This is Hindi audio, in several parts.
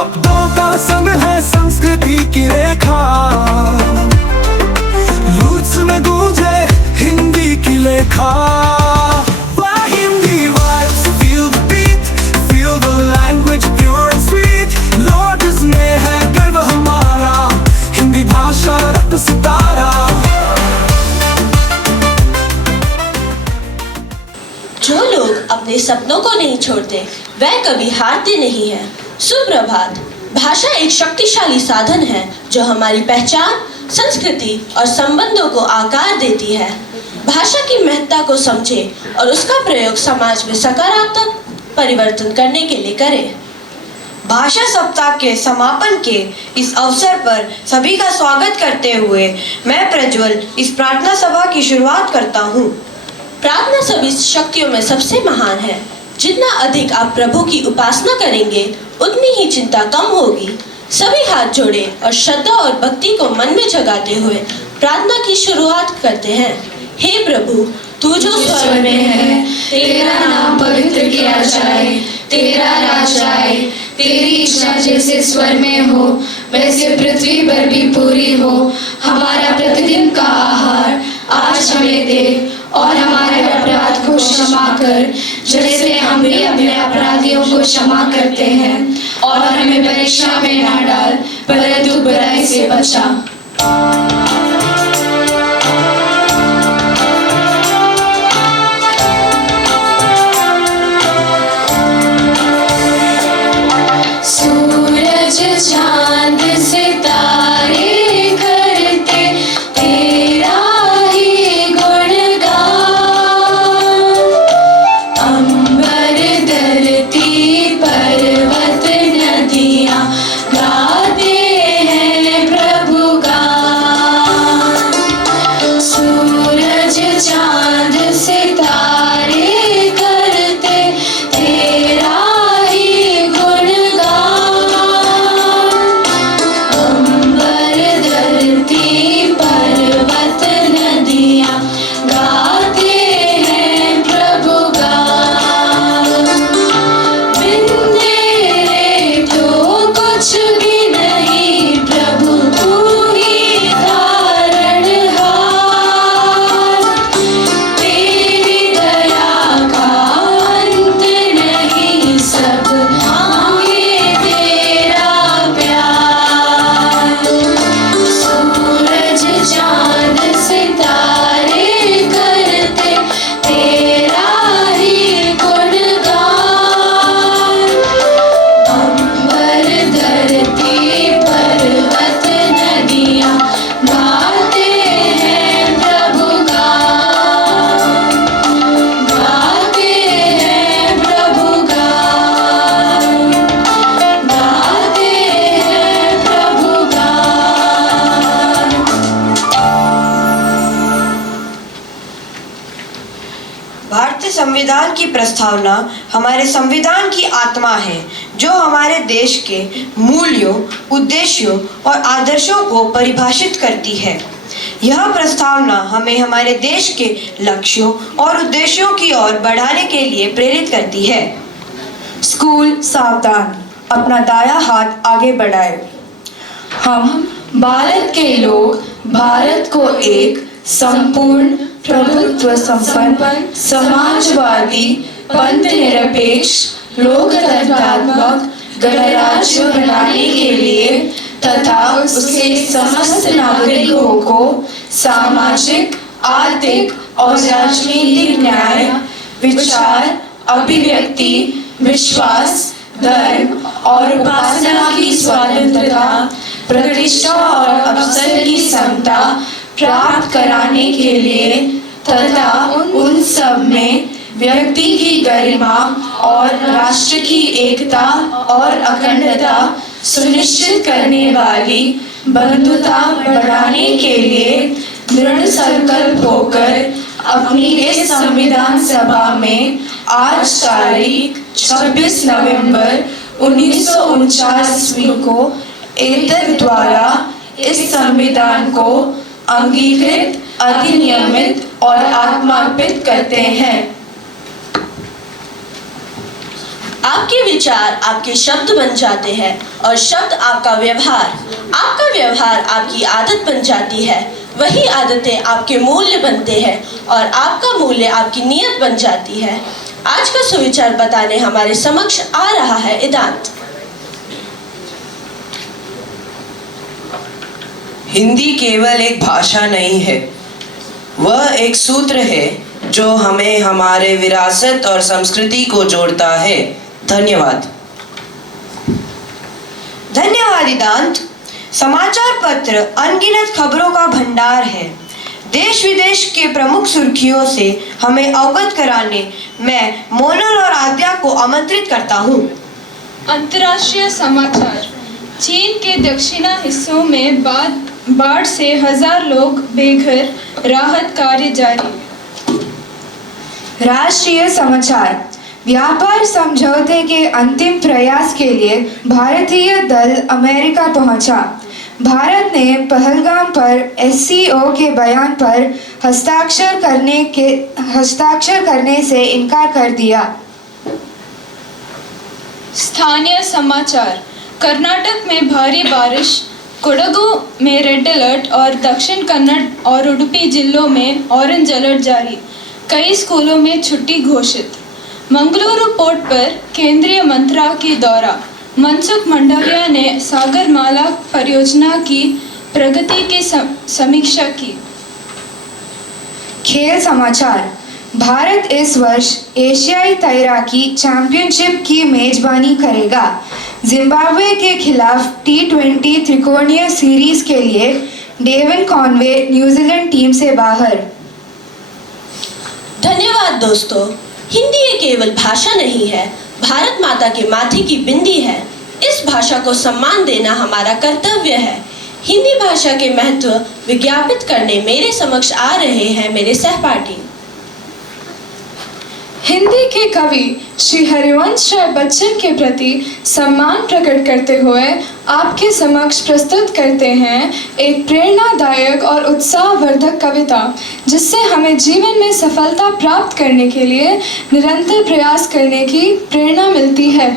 शब्दों का संग है संस्कृति की रेखा, रूट्स में गूंजे हिंदी की लेखा। Hindi vibes, feel the beat, feel the language pure and sweet। Lords में है गर्व हमारा, हिंदी भाषा रत्न सितारा। जो लोग अपने सपनों को नहीं छोड़ते वह कभी हारते नहीं हैं। सुप्रभात। भाषा एक शक्तिशाली साधन है जो हमारी पहचान, संस्कृति और संबंधों को आकार देती है। भाषा की महत्ता को समझें और उसका प्रयोग समाज में सकारात्मक परिवर्तन करने के लिए करें। भाषा सप्ताह के समापन के इस अवसर पर सभी का स्वागत करते हुए मैं प्रज्वल इस प्रार्थना सभा की शुरुआत करता हूँ। प्रार्थना सभी शक्तियों में सबसे महान है। जितना अधिक आप प्रभु की उपासना करेंगे उतनी ही चिंता कम होगी। सभी हाथ जोड़े और श्रद्धा और भक्ति को मन में जगाते हुए प्रार्थना की शुरुआत करते हैं। हे प्रभु, तू जो स्वर्ग में है, तेरा नाम पवित्र किया जाए, तेरा राज आए, तेरी इच्छा जैसे स्वर्ग में हो वैसे पृथ्वी पर भी पूरी हो। हमारा प्रतिदिन का आहार आज हमें दे और हमारे अपराध को क्षमा कर जैसे हम भी अपने अपराधियों को क्षमा करते हैं, और हमें परीक्षा में ना डाल परंतु बुराई से बचा। सूरज चांद सितारे करते तेरा ही गुणगान, अंबर धरती पर्वत नदियाँ गाते हैं प्रभु गान। सूरज चांद सितारे करते तेरा ही गुणगान, अंबर धरती पर्वत नदियाँ गाते हैं प्रभु गान। बिन तेरे तो कुछ भी नहीं प्रभु, तू ही तारणहार। तेरी दया का अंत नहीं, सब मांगे तेरा प्यार। सूरज चांद सितारे करते तेरा ही गुणगान, अंबर धरती पर्वत नदियाँ गाते हैं प्रभु गान, गाते हैं प्रभु गान, गाते हैं प्रभु गान। भारतीय संविधान की प्रस्तावना हमारे संविधान की आत्मा है जो हमारे देश के मूल्यों, उद्देश्यों और आदर्शों को परिभाषित करती है। यह प्रस्तावना हमें हमारे देश के लक्ष्यों और उद्देश्यों की ओर बढ़ाने के लिए प्रेरित करती है। स्कूल सावधान, अपना दाया हाथ आगे बढ़ाए। हम भारत के लोग भारत को एक संपूर्ण प्रभुत्व संपन्न समाजवादी पंथ निरपेक्ष लोकतंत्रात्मक गणराज्य बनाने के लिए तथा उसके समस्त नागरिकों को सामाजिक, आर्थिक और राजनीतिक न्याय, विचार, अभिव्यक्ति, विश्वास, धर्म और उपासना की स्वतंत्रता, प्रतिष्ठा और अवसर की समता प्राप्त कराने के लिए तथा उन सब में व्यक्ति की गरिमा और राष्ट्र की एकता और अखंडता सुनिश्चित करने वाली बंधुता बढ़ाने के लिए दृढ़ संकल्प होकर अपनी इस संविधान सभा में आज तारीख 26 नवंबर 1949 को एतद द्वारा इस संविधान को अंगीकृत, अधिनियमित और आत्मार्पित करते हैं। आपके विचार आपके शब्द बन जाते हैं और शब्द आपका व्यवहार आपकी आदत बन जाती है। वही आदतें आपके मूल्य बनते हैं और आपका मूल्य आपकी नीयत बन जाती है। आज का सुविचार बताने हमारे समक्ष आ रहा है इदांत। हिंदी केवल एक भाषा नहीं है, वह एक सूत्र है जो हमें हमारे विरासत और संस्कृति को जोड़ता है। धन्यवाद। धन्यवाद इदांत। समाचार पत्र अनगिनत खबरों का भंडार है। देश विदेश के प्रमुख सुर्खियों से हमें अवगत कराने मैं मोनल और आद्या को आमंत्रित करता हूँ। अंतर्राष्ट्रीय समाचार। चीन के दक्षिणी हिस्सों में बाढ़ से 1000 लोग बेघर, राहत कार्य जारी। राष्ट्रीय समाचार। व्यापार समझौते के अंतिम प्रयास के लिए भारतीय दल अमेरिका पहुंचा। भारत ने पहलगाम पर SCO के बयान पर हस्ताक्षर करने से इनकार कर दिया। स्थानीय समाचार। कर्नाटक में भारी बारिश, कोडगु में रेड अलर्ट और दक्षिण कन्नड़ और उडुपी जिलों में ऑरेंज अलर्ट जारी। कई स्कूलों में छुट्टी घोषित। मंगलुरु पोर्ट पर केंद्रीय मंत्रा की दौरा। मनसुख मंडाविया ने सागरमाला परियोजना की प्रगति की समीक्षा की। खेल समाचार। भारत इस वर्ष एशियाई तैराकी चैंपियनशिप की मेजबानी करेगा। जिम्बाब्वे के खिलाफ T20 त्रिकोणीय सीरीज के लिए डेविन कॉनवे न्यूजीलैंड टीम से बाहर। धन्यवाद दोस्तों। हिंदी एक केवल भाषा नहीं है, भारत माता के माथे की बिंदी है। इस भाषा को सम्मान देना हमारा कर्तव्य है। हिंदी भाषा के महत्व विज्ञापित करने मेरे समक्ष आ रहे हैं मेरे सहपाठी। हिंदी के कवि श्री हरिवंश राय बच्चन के प्रति सम्मान प्रकट करते हुए आपके समक्ष प्रस्तुत करते हैं एक प्रेरणादायक और उत्साहवर्धक कविता, जिससे हमें जीवन में सफलता प्राप्त करने के लिए निरंतर प्रयास करने की प्रेरणा मिलती है।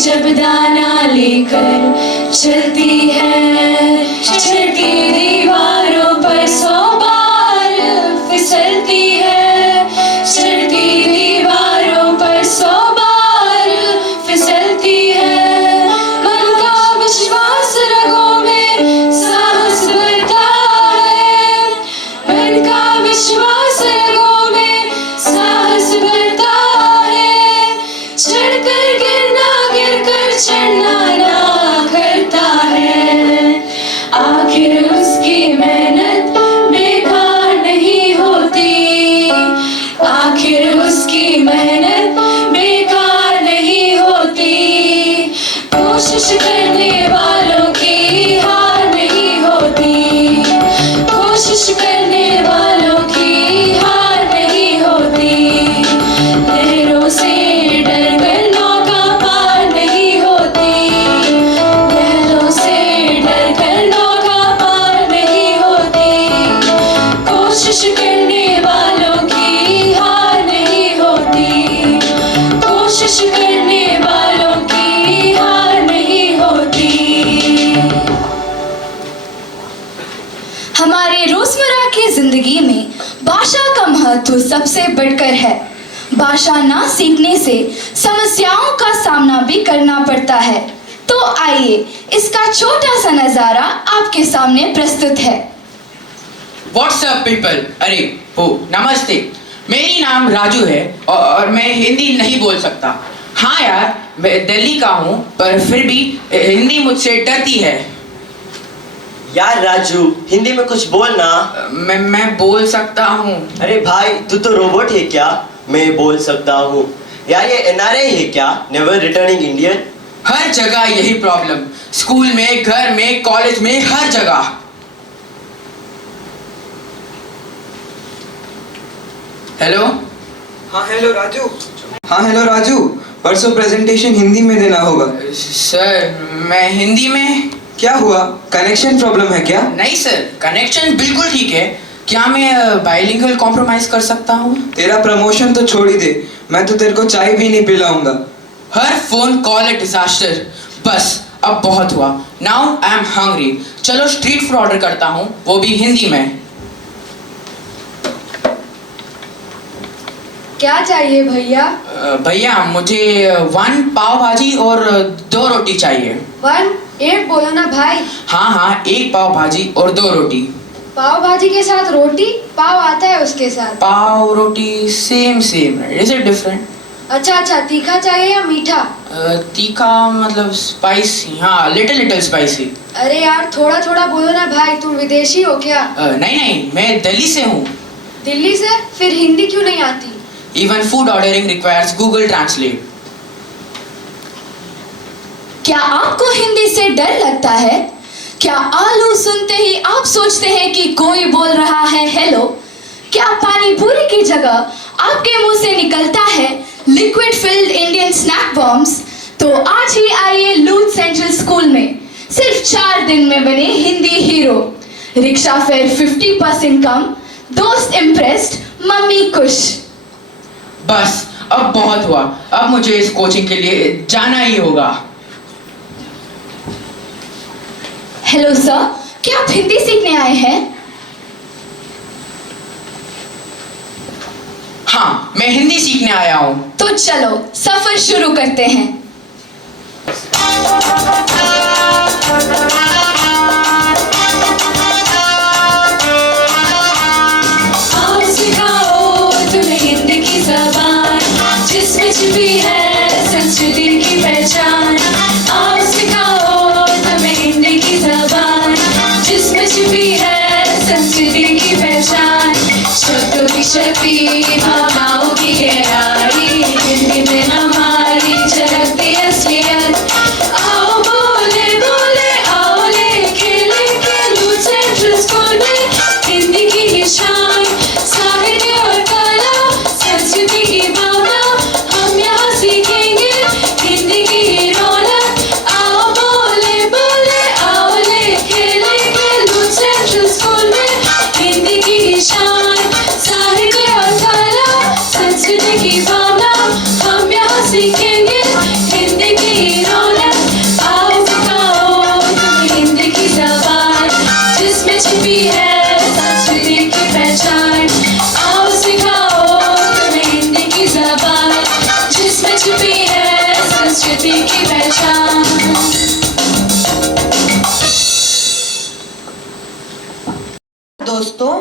जब दाना लेकर चलती है, छठी दीवारों पर 100 बार फिसलती है, छठी दीवारों पर 100 बार फिसलती है। मन का विश्वास रगों में साहस भरता है, मन का विश्वास रगों में साहस भरता है। चढ़कर चढ़ना ना करता है, आखिर उसकी मेहनत बेकार नहीं होती, आखिर उसकी मेहनत बेकार नहीं होती। कोशिश करने वालों की हार नहीं होती, कोशिश करने वालों की हार नहीं होती। लहरों से डर कर नौका पार नहीं होती, जिंदगी में भाषा का महत्व सबसे बढ़कर है। भाषा ना सीखने से समस्याओं का सामना भी करना पड़ता है। तो आइए इसका छोटा सा नजारा आपके सामने प्रस्तुत है। व्हाट्सअप पीपल, अरे हो नमस्ते। मेरी नाम राजू है और मैं हिंदी नहीं बोल सकता। हाँ यार, मैं दिल्ली का हूँ, पर फिर भी हिंदी मुझसे डरती है। यार राजू, हिंदी में कुछ बोलना। मैं बोल सकता हूँ। अरे भाई, तू तो रोबोट है क्या? मैं बोल सकता हूँ। यार ये NRI है क्या? Never returning Indian. हर जगह यही प्रॉब्लम, स्कूल में, घर में, कॉलेज में, हर जगह। हेलो। हाँ हेलो राजू, परसों प्रेजेंटेशन हिंदी में देना होगा। सर मैं हिंदी में। क्या हुआ, कनेक्शन प्रॉब्लम है क्या? नहीं सर, कनेक्शन बिल्कुल ठीक है। क्या मैं बाइलिंगुअल कॉम्प्रोमाइज कर सकता हूँ? तेरा प्रमोशन तो छोड़ ही दे, मैं तो तेरे को चाय भी नहीं पिलाऊंगा। हर फोन कॉल ए डिजास्टर। बस अब बहुत हुआ। Now I am hungry. चलो स्ट्रीट फूड ऑर्डर करता हूँ, वो भी हिंदी में। क्या चाहिए भैया? भैया मुझे 1 पाव भाजी और 2 रोटी चाहिए। 1 1 बोलो ना भाई। हाँ 1 पाव भाजी और 2 रोटी। पाव भाजी के साथ रोटी, पाव आता है उसके साथ। पाव रोटी सेम इज इट डिफरेंट? अच्छा, तीखा चाहिए या मीठा? तीखा मतलब स्पाइसी। हाँ, लिटिल स्पाइसी। अरे यार थोड़ा थोड़ा बोलो ना भाई, तुम विदेशी हो क्या? नहीं, मैं दिल्ली से हूँ। दिल्ली से? फिर हिंदी क्यों नहीं आती? Even food ordering requires Google Translate. क्या आपको हिंदी से डर लगता है? क्या आलू सुनते ही आप सोचते हैं कि कोई बोल रहा है हेलो? क्या पानी पूरी की जगह आपके मुंह से निकलता है liquid filled Indian snack bombs? तो आज ही आइए लूथ सेंट्रल स्कूल में। सिर्फ 4 दिन में बने हिंदी हीरो। रिक्शा फेयर 50% कम, दोस्त इम्प्रेस्ड, मम्मी खुश। बस अब बहुत हुआ, अब मुझे इस कोचिंग के लिए जाना ही होगा। हेलो सर, क्या आप हिंदी सीखने आए हैं? हाँ, मैं हिंदी सीखने आया हूँ। तो चलो सफर शुरू करते हैं। आओ सिखाओ तुम्हें हिंदी की ज़बान, जिसमें छिपी है संस्कृति की पहचान। आओ सिखाओ तुम्हें हिंदी की ज़बान, जिसमें छिपी है संस्कृति की पहचान। शब्दों की शक्ति, भावनाओं की गहराई, हिंदी में हमारी झलकती असलियत। आओ बोले बोले, आओ लेके लेके लूथ सेंट्रल स्कूल में हिंदी की ही शान, साहित्य और कला, संस्कृति की भावना, हम यहाँ सीखेंगे हिंदी की ही रौनक। आओ बोले बोले, आओ लेके लेके लूथ सेंट्रल स्कूल में हिंदी की ही शान, साहित्य और कला, संस्कृति की भावना, हम यहाँ सीखेंगे हिंदी की ही रौनक। आओ सिखाओ तुम्हें हिंदी की ज़बान, जिसमें छिपी है संस्कृति की पहचान। आओ सिखाओ तुम्हें हिंदी की ज़बान, जिसमें छिपी है संस्कृति की पहचान। दोस्तों,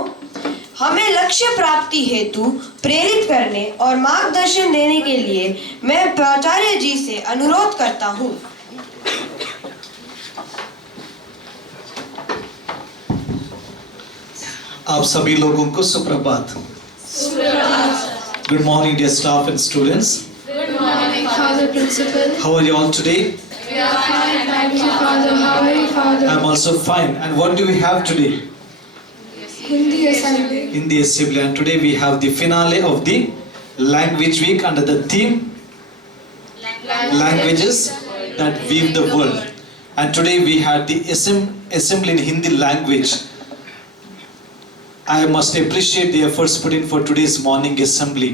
हमें लक्ष्य प्राप्ति हेतु प्रेरित करने और मार्गदर्शन देने के लिए मैं प्राचार्य जी से अनुरोध करता हूँ। आप सभी लोगों को सुप्रभात। Good morning, dear staff and students. Good morning, Father Principal. How are you all today? We are fine, thank you, Father. How are you, Father? I'm also fine. And what do we have today? Hindi assembly. In the assembly, and today we have the finale of the language week under the theme languages that weave the world. And today we had the assembly in Hindi language. I must appreciate the efforts put in for today's morning assembly.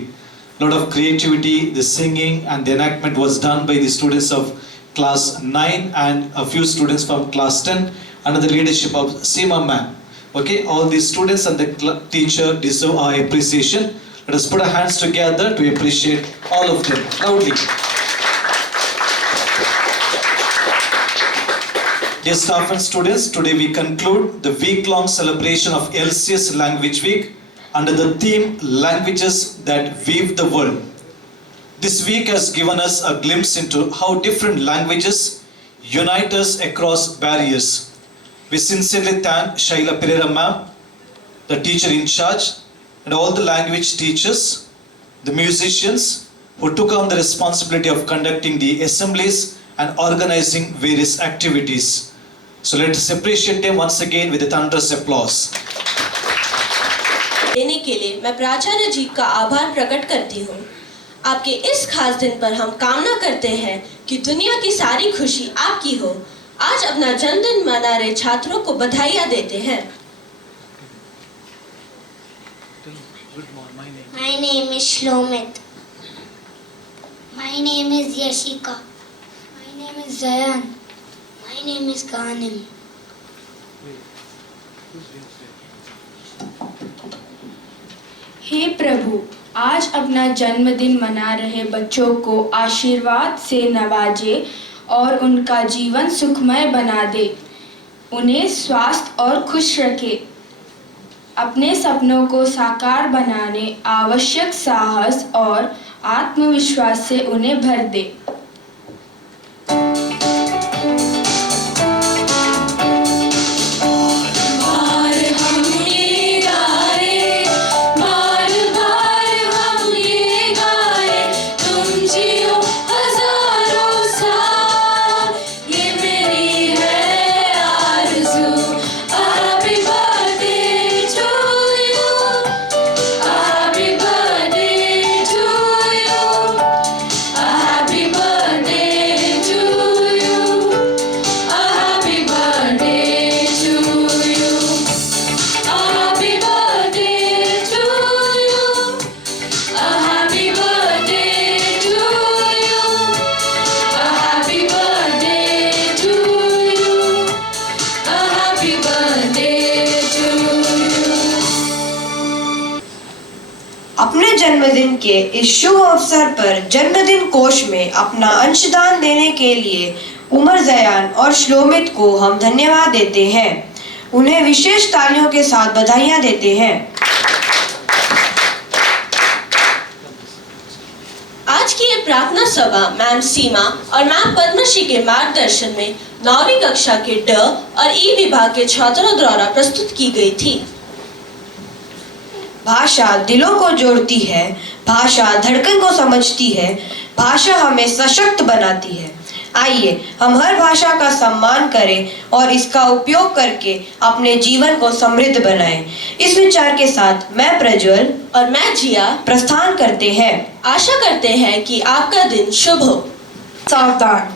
A lot of creativity, the singing and the enactment was done by the students of class 9 and a few students from class 10 under the leadership of Seema ma'am. Okay, all the students and the teacher deserve our appreciation. Let us put our hands together to appreciate all of them loudly. Dear staff and students, today we conclude the week-long celebration of LCS Language Week under the theme Languages That Weave the World. This week has given us a glimpse into how different languages unite us across barriers. We sincerely thank Shaila Pereira ma'am, the teacher in charge, and all the language teachers, the musicians who took on the responsibility of conducting the assemblies and organizing various activities. So let us appreciate them once again with a thunderous applause. देने के लिए मैं प्राचार्य जी का आभार प्रकट करती हूँ। आपके इस खास दिन पर हम कामना करते हैं कि दुनिया की सारी खुशी आपकी हो। आज अपना जन्मदिन मना रहे छात्रों को बधाइयाँ देते हैं। My name is Shlomit. My name is Yashika. My name is Zayan. My name is Kanim. हे प्रभु, आज अपना जन्मदिन मना रहे बच्चों को आशीर्वाद से नवाजे और उनका जीवन सुखमय बना दे। उन्हें स्वस्थ और खुश रखे। अपने सपनों को साकार बनाने आवश्यक साहस और आत्मविश्वास से उन्हें भर दे। अपने जन्मदिन के इस शुभ अवसर पर जन्मदिन कोष में अपना अंशदान देने के लिए उमर जयान और श्लोमित को हम धन्यवाद देते हैं। उन्हें विशेष तालियों के साथ बधाइयां देते हैं। आज की ये प्रार्थना सभा मैम सीमा और मैम पद्मश्री के मार्गदर्शन में 9वीं कक्षा के ड और ई विभाग के छात्रों द्वारा प्रस्तुत की गई थी। भाषा दिलों को जोड़ती है, भाषा धड़कन को समझती है, भाषा हमें सशक्त बनाती है। आइए हम हर भाषा का सम्मान करें और इसका उपयोग करके अपने जीवन को समृद्ध बनाएं। इस विचार के साथ मैं प्रज्वल और मैं जिया प्रस्थान करते हैं। आशा करते हैं कि आपका दिन शुभ हो। सावधान,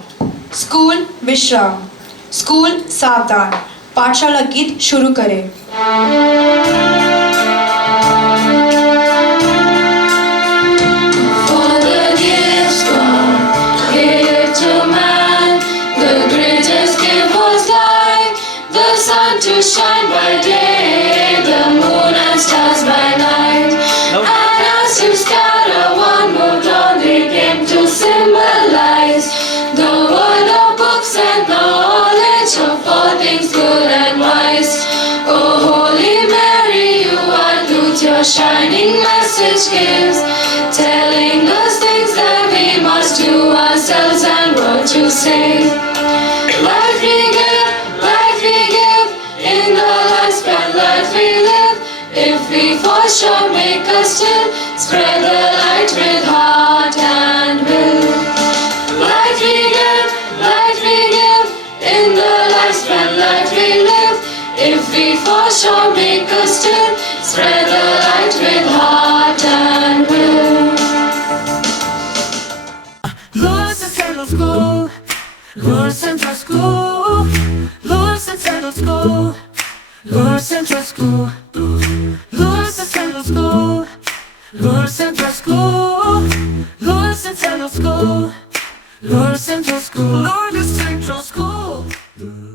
स्कूल विश्राम, स्कूल सावधान। पाठशाला गीत शुरू करें। To shine by day, the moon and stars by night. And as you scatter one more dawn, they came to symbolize the world of books and knowledge of all things good and wise. Oh Holy Mary, you are truth, your shining message gives, telling us things that we must do ourselves and what to say. Life we give, life we give, in the lifespan life we live. If we fall short, make us still, spread the light with heart and will. Life we give, in the lifespan life we live. If we fall short, make us still, spread the light with heart and will. Los Central School, Los Central School, Los Central School, Los Central School, Los Central School, Los Central School, Los Central School, Los Central School, Los Central School.